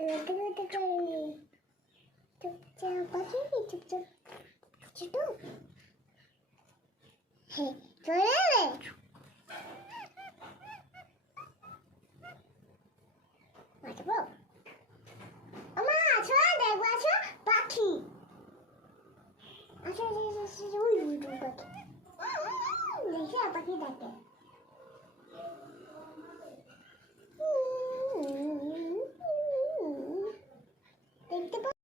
লুটে লুটে করিনি চুপচাপ পাখি চুপচাপ ছোট হ্যাঁ চলে যাবে বাঁচবো আমা আছো দেখবো আছো পাখি আচ্ছা আচ্ছা আচ্ছা ওই পাখি দেখি পাখি দেখে